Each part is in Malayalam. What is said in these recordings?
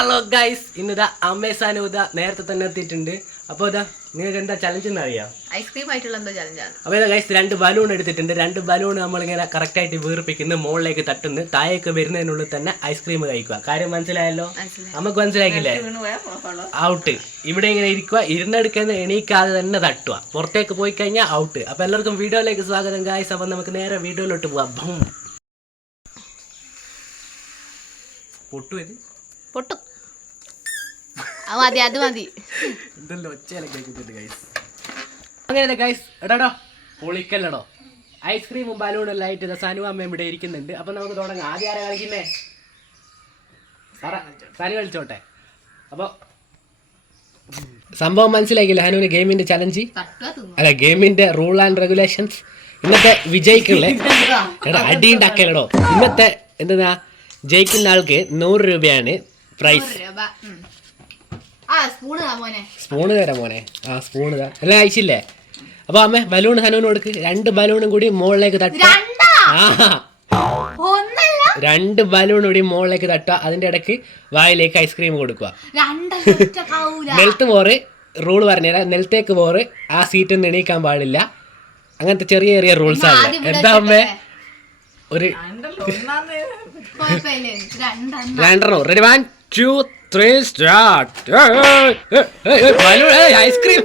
ഹലോ ഗൈസ്, ഇന്നിതാ അമ്മേസാനും ഇതാ നേരത്തെ തന്നെ എത്തിയിട്ടുണ്ട്. അപ്പോൾ ഇതാ നിങ്ങൾക്ക് എന്താ ചലഞ്ച് എന്ന് അറിയാം? ഐസ്ക്രീം ആയിട്ടുള്ള എന്തോ ചലഞ്ചാണ്. അപ്പോൾ ഇതാ ഗൈസ്, 2 ബലൂൺ എടുത്തിട്ടുണ്ട്. 2 ബലൂൺ നമ്മളിങ്ങനെ കറക്റ്റായിട്ട് വീർപ്പിക്കുന്നു, മുകളിലേക്ക് തട്ടുന്നു. താഴേക്ക് വരുന്നതിനുള്ളിൽ തന്നെ ഐസ്ക്രീം കഴിക്കുക. കാര്യം മനസ്സിലായല്ലോ? നമുക്ക് മനസ്സിലാക്കില്ലേ? ഔട്ട്. ഇവിടെ ഇങ്ങനെ ഇരിക്കുക, ഇരുന്നെടുക്കുന്ന എണീക്കാതെ തന്നെ തട്ടുക. പുറത്തേക്ക് പോയി കഴിഞ്ഞാൽ ഔട്ട്. അപ്പോൾ എല്ലാവർക്കും വീഡിയോയിലേക്ക് സ്വാഗതം ഗൈസ്. അപ്പോൾ നമുക്ക് നേരെ വീഡിയോയിലോട്ട് പോവാം. പൊട്ടു ഇത് പൊട്ടും, മതി, അത് മതി. അങ്ങനെ ഗൈസ്, എടാടോ പൊളിക്കല്ലടോ. ഐസ്ക്രീമും ബലൂണും എല്ലാം ആയിട്ട് സനു അമ്മയും ഇവിടെ ഇരിക്കുന്നുണ്ട്. അപ്പൊ നമുക്ക് തുടങ്ങാം. ആദ്യം ആരാ കളിക്കുന്നേ? സനു കളിച്ചോട്ടെ. അപ്പൊ സംഭവം മനസ്സിലാക്കില്ല ഹനുവിന്? ഗെയിമിന്റെ ചലഞ്ച് അല്ല, ഗെയിമിന്റെ റൂൾ ആൻഡ് റെഗുലേഷൻസ്. ഇന്നത്തെ വിജയിക്കുള്ളേ എടാ അടി ഉണ്ടാക്കലടോ. ഇന്നത്തെ എന്താ, ജയിക്കുന്ന ആൾക്ക് 100 രൂപയാണ് പ്രൈസ്. സ്പൂണ് തരാം മോനെ. ആ സ്പൂണ് താ. എല്ലാം അയച്ചില്ലേ? അപ്പൊ അമ്മ ബലൂൺ ഹനുവിന് കൊടുക്ക്. 2 ബലൂണും കൂടി മുകളിലേക്ക് തട്ടുക. 2 ബലൂൺ കൂടി മുകളിലേക്ക് തട്ടുക. അതിന്റെ ഇടയ്ക്ക് വായിലേക്ക് ഐസ്ക്രീം കൊടുക്കുക. നിലത്ത് പോറ് റൂൾ പറഞ്ഞുതരാം. നിലത്തേക്ക് പോറ് ആ സീറ്റിൽ നിന്ന് എണീക്കാൻ പാടില്ല. അങ്ങനത്തെ ചെറിയ ചെറിയ റൂൾസ് ആണ്. എന്താ അമ്മേ? ഒരു 2 റെഡി 1 2 3 സ്റ്റാർട്ട്. ഐസ്ക്രീം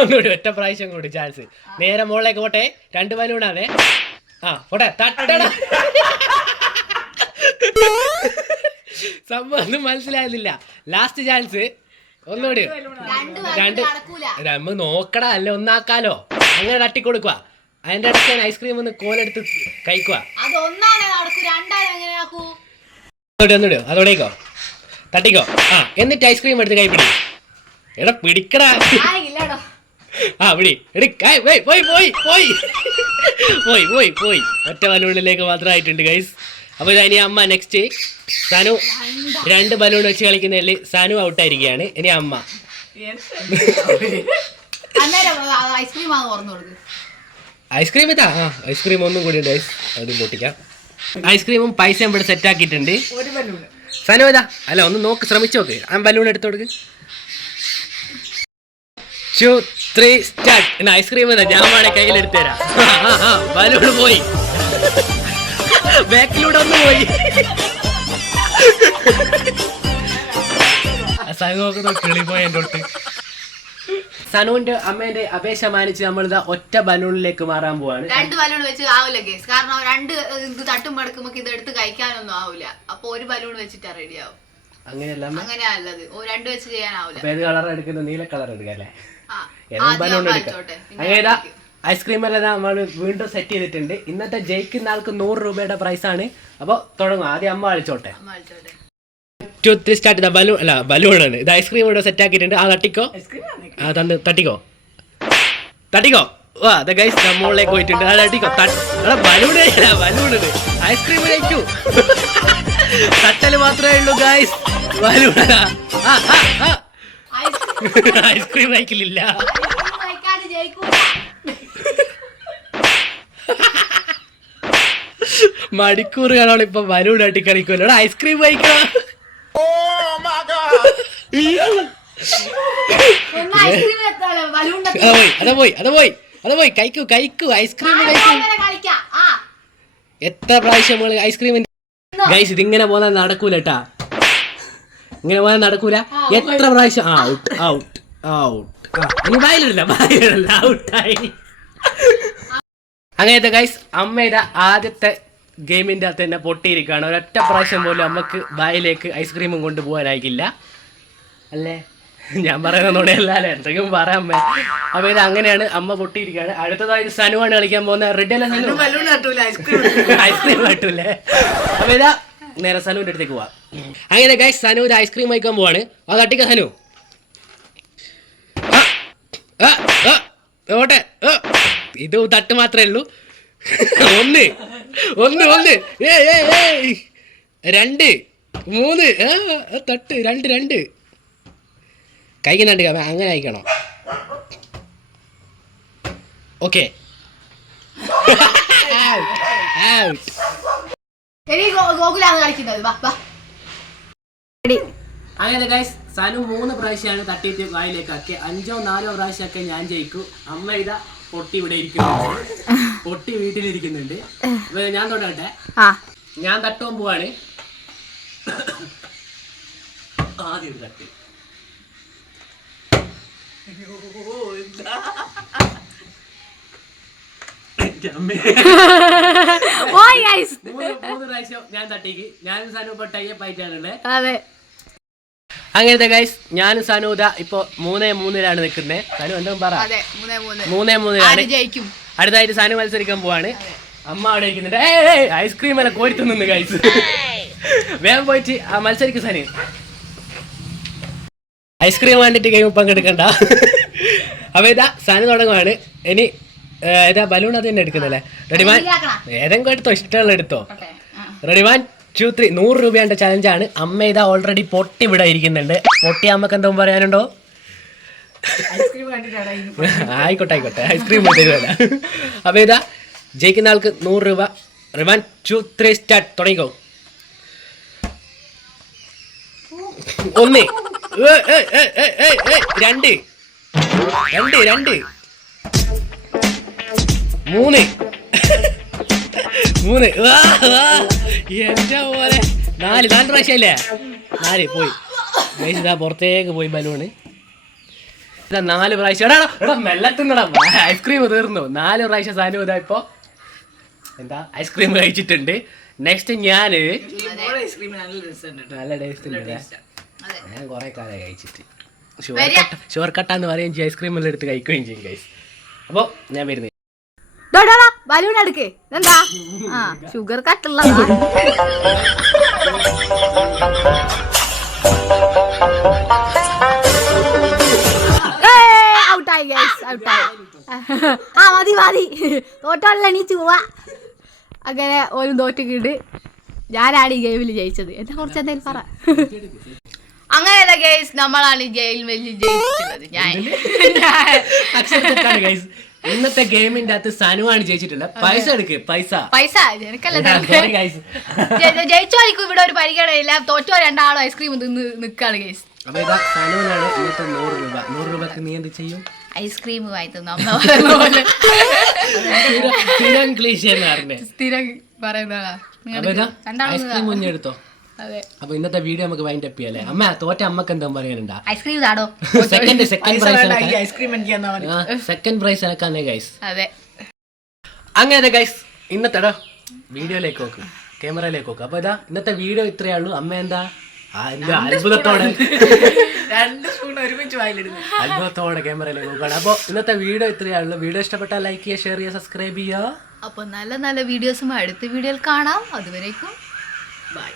ഒന്നുകൂടി ഒറ്റ പ്രാവശ്യം കൂടി ചാൻസ്. നേരെ മുകളിലേക്ക് പോട്ടെ. 2 ബലൂണാണേ. ആ പോട്ടെ. സംഭവം ഒന്നും മനസ്സിലാകുന്നില്ല. Last chance. ഒന്നുകൂടി 2 നമ്മൾ നോക്കടാ, അല്ല ഒന്നാക്കാലോ. അങ്ങനെ തട്ടിക്കൊടുക്കുക. അതിന്റെ ഇടയ്ക്ക് ഐസ്ക്രീം ഒന്ന് കോലെടുത്ത് കഴിക്കുക. അതോടേക്കോ തട്ടിക്കോ. ആ എന്നിട്ട് ഐസ്ക്രീം എടുത്ത് കൈ പിടി. എടാ പിടിക്കടാ. ആ പിടി. പോയി പോയി പോയി പോയി പോയി പോയി ഒറ്റ ബലൂണിലേക്ക് മാത്രമായിട്ടുണ്ട് ഗൈസ്. അപ്പോൾ ഇനി അമ്മ നെക്സ്റ്റ്. സനു 2 ബലൂൺ വെച്ച് കളിക്കുന്നതിൽ സനു ഔട്ടായിരിക്കുകയാണ്. ഇനി അമ്മ. ഐസ്ക്രീം ഇതാ. ആ ഐസ്ക്രീം ഒന്നും കൂടി ഉണ്ട്. അതും പൊട്ടിക്കാം. ഐസ്ക്രീമും പൈസയും ഇവിടെ സെറ്റ് ആക്കിയിട്ടുണ്ട്. സനു ഇതാ. അല്ല ഒന്ന് നോക്ക്, ശ്രമിച്ചു നോക്ക്. ആ ബലൂൺ എടുത്തു കൊടുക്ക്. 2 3 സ്റ്റാർട്ട്. ഐസ്ക്രീം ഇതാ. ഞാൻ വേണേ കയ്യിലെടുത്തു തരാം. ബലൂൺ പോയി, ബാക്കിലൂടെ ഒന്ന് പോയി. സനു നോക്കുന്ന കിളി പോയി എൻ്റെ തൊട്ട്. സനുവിന്റെ അമ്മേന്റെ അപേക്ഷ മാനിച്ച് നമ്മളിതാ ഒറ്റ ബലൂണിലേക്ക് മാറാൻ പോവാണ്. 2 ബലൂൺ വെച്ച് ആവില്ല കേസ്. കാരണം 2 ഇത് തട്ടും മടക്കുമ്പോ ഇത് എടുത്ത് കഴിക്കാനൊന്നും ആവില്ല. അപ്പൊ 1 ബലൂൺ വെച്ചിട്ട് റെഡി ആവും. അങ്ങനെയല്ല, അങ്ങനെയല്ലത്. 2 വെച്ച് ചെയ്യാനാവില്ല. ഏത് കളർ എടുക്കുന്നത്? നീല കളർ എടുക്കാം അല്ലേ? ബലൂൺ എടുക്കാം. അങ്ങനെ ഐസ്ക്രീം എല്ലാം നമ്മൾ വീണ്ടും സെറ്റ് ചെയ്തിട്ടുണ്ട്. ഇന്നത്തെ ജയിക്കുന്ന ആൾക്ക് 100 രൂപയുടെ പ്രൈസാണ്. അപ്പൊ തുടങ്ങും. ആദ്യം അമ്മ കളിച്ചോട്ടെ. 2 3 സ്റ്റാർട്ട്. ഇതാ ബലൂൺ അല്ല ബലൂണാണ്. ഇത് ഐസ്ക്രീം ഇവിടെ സെറ്റ് ആക്കിയിട്ടുണ്ട്. ആ തട്ടിക്കോ. ആ തന്ന് തട്ടിക്കോ തട്ടിക്കോ. വാ അതെ ഗൈസ്, മുകളിലേക്ക് പോയിട്ടുണ്ട്. ആ തട്ടിക്കോ. ബലൂണ് ബലൂണ് ഐസ്ക്രീം കഴിക്കൂ. തട്ടല് മാത്രമേ ഉള്ളൂ ഗൈസ്. ബലൂണ ഐസ്ക്രീം കഴിക്കലില്ല. മണിക്കൂറുകളാണ് ഇപ്പൊ ബലൂൺ തട്ടി കളിക്കുമല്ലോ. ഐസ്ക്രീം കഴിക്കണം. കഴിക്കൂ കഴിക്കൂ ഐസ്ക്രീം കഴിക്കൂ. എത്ര പ്രാവശ്യം ഐസ്ക്രീം ഗൈസ് ഇതിങ്ങനെ പോകാൻ നടക്കൂല കേട്ടാ. ഇങ്ങനെ പോകാൻ നടക്കൂല. എത്ര പ്രാവശ്യം ഔട്ട് ഔട്ട് ഔട്ട്. ഇനി വയലില്ല ഔട്ടായി. അങ്ങനത്തെ ഗൈസ് അമ്മയുടെ ആദ്യത്തെ ഗെയിമിൻ്റെ അകത്ത് തന്നെ പൊട്ടിയിരിക്കുകയാണ്. ഒരൊറ്റ പ്രാവശ്യം പോലും അമ്മക്ക് വായിലേക്ക് ഐസ്ക്രീമും കൊണ്ട് പോകാനായിക്കില്ല അല്ലേ? ഞാൻ പറയുന്നതോടെ അല്ലേ, എന്തെങ്കിലും പറയാം അമ്മ. അപ്പൊ ഇത് അങ്ങനെയാണ് അമ്മ പൊട്ടിയിരിക്കുകയാണ്. അടുത്തതായിട്ട് സനുവാണ് കളിക്കാൻ പോകുന്നത്. റെഡി അല്ലേ സനു? ഐസ്ക്രീം കിട്ടൂലേ? അപ്പൊ ഇതാ നേരെ സനുവിന്റെ അടുത്തേക്ക് പോവാം. അങ്ങനെ ഗൈസ് സനു ഇത് ഐസ്ക്രീം കഴിക്കാൻ പോവാണ്. ആ തട്ടിക്ക സനു. ഓട്ടെ. ഇത് തട്ട് മാത്രമേ ഉള്ളൂ. 1 1 1 2 3 തട്ട് 2 2 കഴിക്കുന്നുണ്ട്. അങ്ങനെ അയക്കണം. ഓക്കെ. ഗോകുലാണ് കളിക്കുന്നത്. അങ്ങനെ ഗൈസ് സനു 3 പ്രാവശ്യമാണ് തട്ടിയിട്ട് വായിലേക്ക് ആക്കി. 5ഓ 4ഓ പ്രാവശ്യമൊക്കെ ഞാൻ ജയിക്കും. അമ്മ ഇതാ പൊട്ടി ഇവിടെ ഇരിക്കുന്നുണ്ട്, പൊട്ടി വീട്ടിലിരിക്കുന്നുണ്ട്. ഞാൻ തൊടട്ടെ, ഞാൻ തട്ടുവാൻ പോവാണ്. ആദ്യം തട്ട്. മൂന്ന് പ്രാവശ്യം ഞാൻ തട്ടിക്ക്. ഞാനും സനു ഇപ്പൊ ടൈപ്പായിട്ടാണല്ലേ. അങ്ങനത്തെ ഗൈസ് ഞാനും സനൂത ഇപ്പൊ 3-3 നിൽക്കുന്നത്. സനു എന്താ പറ? 3-3 അടുത്തായിട്ട് സനു മത്സരിക്കാൻ പോവാണ്. അമ്മ അവിടെ ഇരിക്കുന്നുണ്ട്. ഐസ്ക്രീം അല്ല കോരി തിന്നു ഗൈസ്. വേഗം പോയിട്ട് ആ മത്സരിക്കും സനു. ഐസ്ക്രീം വേണ്ടിട്ട് ഗെയിം പങ്കെടുക്കണ്ട. അപ്പൊ ഇതാ സനു തുടങ്ങുവാണ്. ഇനി ഏതാ ബലൂൺ അത് തന്നെ എടുക്കുന്നല്ലേ? റെഡി 1 ഏതെങ്കിലും എടുത്തോ, ഇഷ്ടമുള്ള എടുത്തോ. റെഡി 1 2 3. 100 രൂപയുടെ ചലഞ്ചാണ്. അമ്മ ഇതാ ഓൾറെഡി പൊട്ടി ഇവിടെ ഇരിക്കുന്നുണ്ട്. പൊട്ടി അമ്മക്ക് എന്തോ പറയാനുണ്ടോ? ആയിക്കോട്ടെ ഐസ്ക്രീം തരുമല്ല. അപ്പൊ ഇതാ ജയിക്കുന്ന ആൾക്ക് 100 രൂപ. 1 2 3 സ്റ്റാർട്ട്. തുടങ്ങിക്കോ. 1 2 3 എന്റെ പോലെ 4 പ്രാവശ്യല്ലേ? 4 പോയി. ഇതാ പുറത്തേക്ക് പോയി ബലൂണ്. ഇതാ 4 പ്രാവശ്യം. എടാ മെല്ലത്തുന്നടാ, ഐസ്ക്രീം തീർന്നു. 4 പ്രാവശ്യം സാധനം ഇതാ ഇപ്പൊ എന്താ ഐസ്ക്രീം കഴിച്ചിട്ടുണ്ട്. നെക്സ്റ്റ് ഞാന് നല്ല ടേസ്റ്റ് ഉണ്ട്. ഞാൻ കുറെ കാലമായി കഴിച്ചിട്ട്. ഷുഗർ കട്ടാന്ന് പറയുകയും ചെയ്യും, ഐസ്ക്രീം എല്ലാം എടുത്ത് കഴിക്കുകയും ചെയ്യും ഗൈസ്. അപ്പൊ ഞാൻ വരുന്നത്. ബലൂൺ എടുക്കേ. എന്താ ഷുഗർ കട്ടുള്ള ഔട്ടായി ഗൈസ്, ഔട്ടായി. മതി തോറ്റല്ല എണീച്ച് പോവാ. അങ്ങനെ ഓരോ തോറ്റിക്കിട്ട് ഞാനാണ് ഈ ഗെയിമിൽ ജയിച്ചത്. എന്നെ കുറച്ച് എന്തായാലും പറ. അങ്ങനെയല്ല ഗൈസ്, നമ്മളാണ് ഈ ഗെയിം വലിയ ജയിച്ചിട്ടുള്ളത്. ഇന്നത്തെ ഗെയിമിന്റെ അകത്ത് സനുവാണ് ജയിച്ചിട്ടില്ല. പൈസ എടുക്ക്, പൈസ ജയിച്ചോളിക്കും. ഇവിടെ ഒരു പരിഗണനയില്ല. തോറ്റോ 2 ആളും ഐസ്ക്രീം തിന്ന് നിക്കാണ് ഗൈസ്. അപ്പൊ ഇതാ സനുവിനാണ് ഇന്നത്തെ 100 രൂപ. 100 രൂപക്ക് നീ എന്ത് ചെയ്യും? ഐസ്ക്രീം വായി തിന്നു. സ്ഥിരം പറയുന്നതാ. ഐസ്ക്രീം മുന്നെടുത്തോ. അപ്പൊ ഇന്നത്തെ വീഡിയോ നമുക്ക് വൈൻഡ് അപ്പ് ചെയ്യാല്ലേ? അമ്മ തോറ്റ അമ്മക്ക് എന്താ പറയാനുണ്ടാ? ഐസ്ക്രീം താടോ. സെക്കൻഡ് പ്രൈസ് ഇറക്കാന്നേ ഗൈസ്. അങ്ങനെ ഗൈസ് ഇന്നത്തെ വീഡിയോയിലേക്ക് നോക്കും, ക്യാമറയിലേക്ക് നോക്കും. അപ്പൊ ഇതാ ഇന്നത്തെ വീഡിയോ ഇത്രയേ ഉള്ളൂ. അമ്മ എന്താ അത്ഭുതത്തോടെ അത്ഭുതത്തോടെ ക്യാമറയിലേക്ക് നോക്കുകയാണ്. അപ്പൊ ഇന്നത്തെ വീഡിയോ ഇത്രയേ ഉള്ളൂ. വീഡിയോ ഇഷ്ടപ്പെട്ടാൽ ലൈക്ക് ചെയ്യുക, ഷെയർ ചെയ്യുക, സബ്സ്ക്രൈബ് ചെയ്യുക. അപ്പൊ നല്ല നല്ല വീഡിയോസും അടുത്ത വീഡിയോയിൽ കാണാം. അതുവരേക്കും ബൈ.